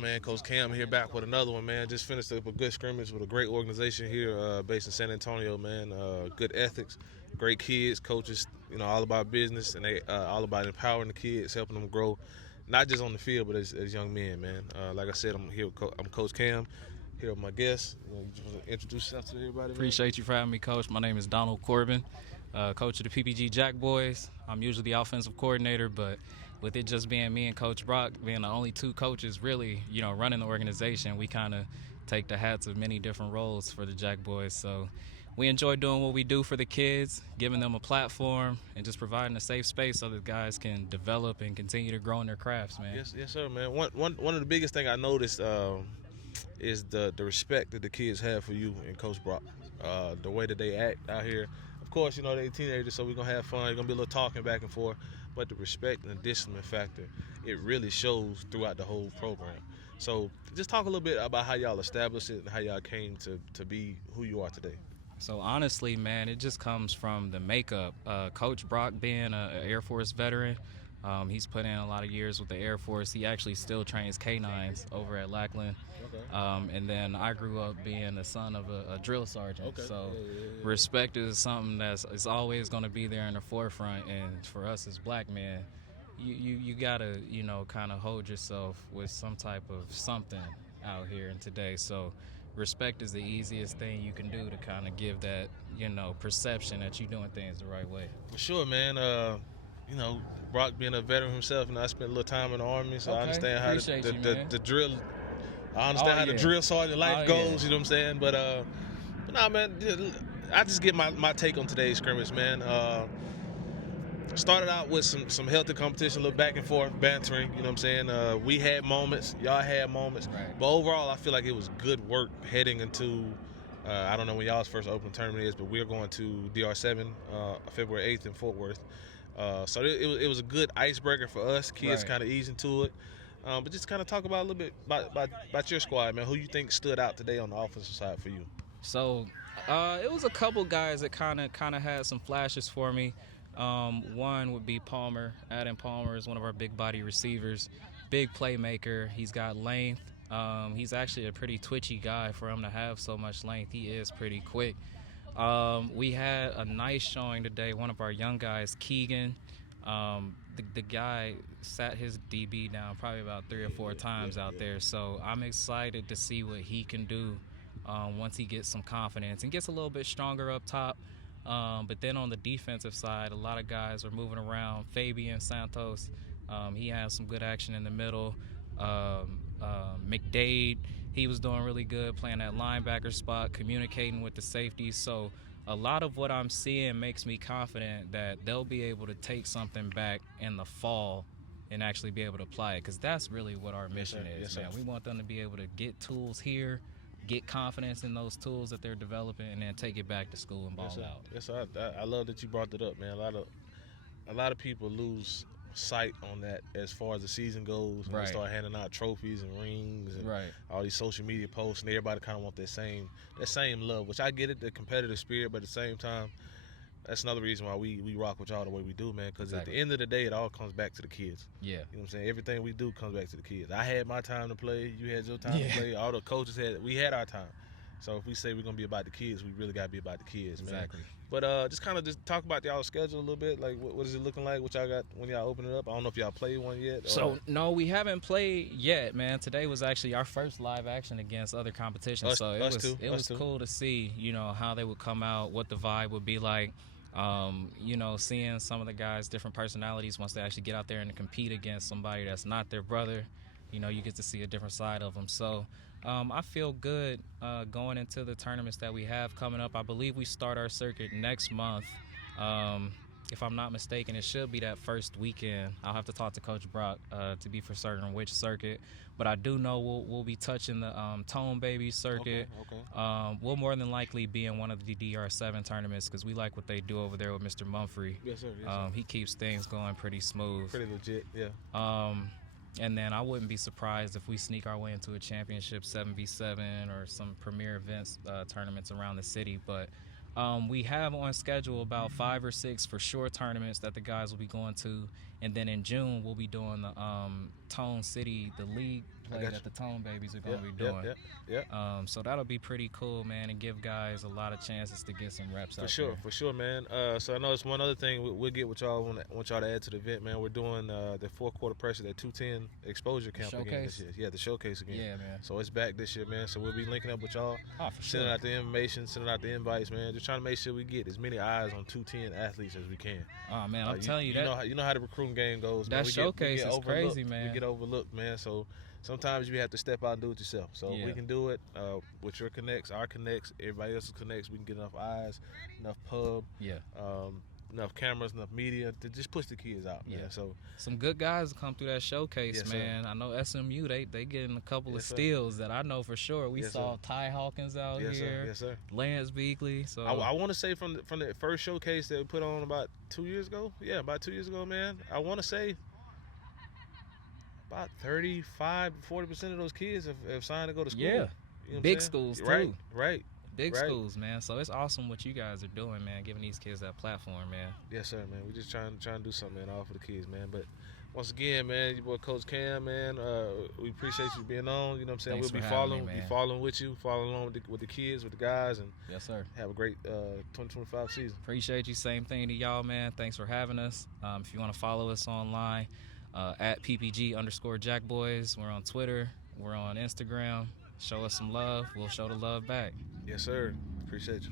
on, man? Coach Cam here back with another one, man. Just finished up a good scrimmage with a great organization here based in San Antonio, man. Good ethics, great kids, coaches, all about business, and they all about empowering the kids, helping them grow, not just on the field, but as young men, man. Like I said, I'm here with I'm Coach Cam, here with my guest. You just want to introduce yourself to everybody, man? Appreciate you for having me, Coach. My name is Donald Corbin, coach of the PPG JackBoyz. I'm usually the offensive coordinator, but with it just being me and Coach Brock, being the only two coaches really, running the organization, we kind of take the hats of many different roles for the JackBoyz. So we enjoy doing what we do for the kids, giving them a platform, and just providing a safe space so that guys can develop and continue to grow in their crafts, man. Yes, sir, man. One of the biggest thing I noticed is the respect that the kids have for you and Coach Brock. The way that they act out here. Of course, they're teenagers, so we're going to have fun. There's going to be a little talking back and forth. But the respect and the discipline factor, it really shows throughout the whole program. So just talk a little bit about how y'all established it and how y'all came to be who you are today. So honestly, man, it just comes from the makeup. Coach Brock being an Air Force veteran, he's put in a lot of years with the Air Force. He actually still trains canines over at Lackland. Okay. And then I grew up being the son of a drill sergeant. Okay. So respect is something that's always going to be there in the forefront. And for us as black men, you got to, kind of hold yourself with some type of something out here in today. So respect is the easiest thing you can do to kind of give that, perception that you're doing things the right way. For sure, man. Brock being a veteran himself, I spent a little time in the Army, so I understand how the drill. I understand how the drill sergeant life goes. You know what I'm saying? But nah, man. I just get my take on today's scrimmage, man. Started out with some healthy competition, a little back and forth bantering. You know what I'm saying? We had moments, y'all had moments, right. But overall, I feel like it was good work heading into. I don't know when y'all's first open tournament is, but we're going to DR7 February 8th in Fort Worth. So it was a good icebreaker for us. Kids kind of easing to it. But just kind of talk about a little bit about your squad, man. Who you think stood out today on the offensive side for you? So it was a couple guys that kind of had some flashes for me. One would be Palmer. Adam Palmer is one of our big body receivers, big playmaker. He's got length. He's actually a pretty twitchy guy for him to have so much length. He is pretty quick. We had a nice showing today. One of our young guys, Keegan, the guy sat his DB down probably about 3 or 4 times out there. So I'm excited to see what he can do once he gets some confidence and gets a little bit stronger up top. But then on the defensive side, a lot of guys are moving around. Fabian Santos, he has some good action in the middle. McDade, he was doing really good playing that linebacker spot, communicating with the safeties. So a lot of what I'm seeing makes me confident that they'll be able to take something back in the fall and actually be able to apply it, because that's really what our mission is, man. We want them to be able to get tools here, get confidence in those tools that they're developing, and then take it back to school and ball out. Yes, sir. I love that you brought that up, man. A lot of people lose sight on that as far as the season goes, and they start handing out trophies and rings and all these social media posts, and everybody kind of want that same love, which I get it, the competitive spirit, but at the same time, that's another reason why we rock with y'all the way we do, man, because at the end of the day, it all comes back to the kids. Yeah. You know what I'm saying? Everything we do comes back to the kids. I had my time to play. You had your time to play. All the coaches we had our time. So if we say we're going to be about the kids, we really got to be about the kids, man. Exactly. But just talk about y'all's schedule a little bit. Like, what is it looking like? What y'all got when y'all open it up? I don't know if y'all played one yet. So, no, we haven't played yet, man. Today was actually our first live action against other competitions. So it was cool to see, how they would come out, what the vibe would be like. Seeing some of the guys' different personalities once they actually get out there and compete against somebody that's not their brother. You get to see a different side of them. So I feel good going into the tournaments that we have coming up. I believe we start our circuit next month. If I'm not mistaken, it should be that first weekend. I'll have to talk to Coach Brock to be for certain which circuit. But I do know we'll be touching the Tone Baby circuit. Okay. We'll more than likely be in one of the DR7 tournaments because we like what they do over there with Mr. Mumphrey. Yes, sir. Yes, sir. He keeps things going pretty smooth. Pretty legit, yeah. And then I wouldn't be surprised if we sneak our way into a championship 7v7 or some premier events tournaments around the city. But we have on schedule about 5 or 6 for sure tournaments that the guys will be going to. And then in June, we'll be doing Tone City, the league play that the Tone Babies are going to be doing. So that'll be pretty cool, man, and give guys a lot of chances to get some reps out there. For sure, man. So I know it's one other thing we'll get with y'all. Want y'all to add to the event, man. We're doing the 4-quarter pressure, that 210 exposure camp again this year. Yeah, the showcase again. Yeah, man. So it's back this year, man. So we'll be linking up with y'all, sending out the information, sending out the invites, man. Just trying to make sure we get as many eyes on 210 athletes as we can. Oh man, I'm telling you, you know how the recruiting game goes. That man. Showcase is crazy, man. We get overlooked, man. So sometimes you have to step out and do it yourself. So we can do it with your connects, our connects, everybody else's connects. We can get enough eyes, enough pub, enough cameras, enough media to just push the kids out, man. So some good guys come through that showcase, man. I know SMU, they getting a couple of steals that I know for sure. We saw Ty Hawkins out here, yes, sir. Lance Beakley. So I want to say from the first showcase that we put on about 2 years ago. Yeah, about 2 years ago, man. I want to say about 35-40% of those kids have signed to go to school. Yeah, you know big schools too. Right. Big schools, man. So it's awesome what you guys are doing, man. Giving these kids that platform, man. Yes, sir, man. We just trying to do something, man, all for the kids, man. But once again, man, your boy Coach Cam, man. We appreciate you being on. You know what I'm saying? Thanks We'll be following with you, following along with the kids, with the guys, and yes, sir. Have a great 2025 season. Appreciate you. Same thing to y'all, man. Thanks for having us. If you want to follow us online, at PPG _JackBoyz. We're on Twitter. We're on Instagram. Show us some love. We'll show the love back. Yes, sir. Appreciate you.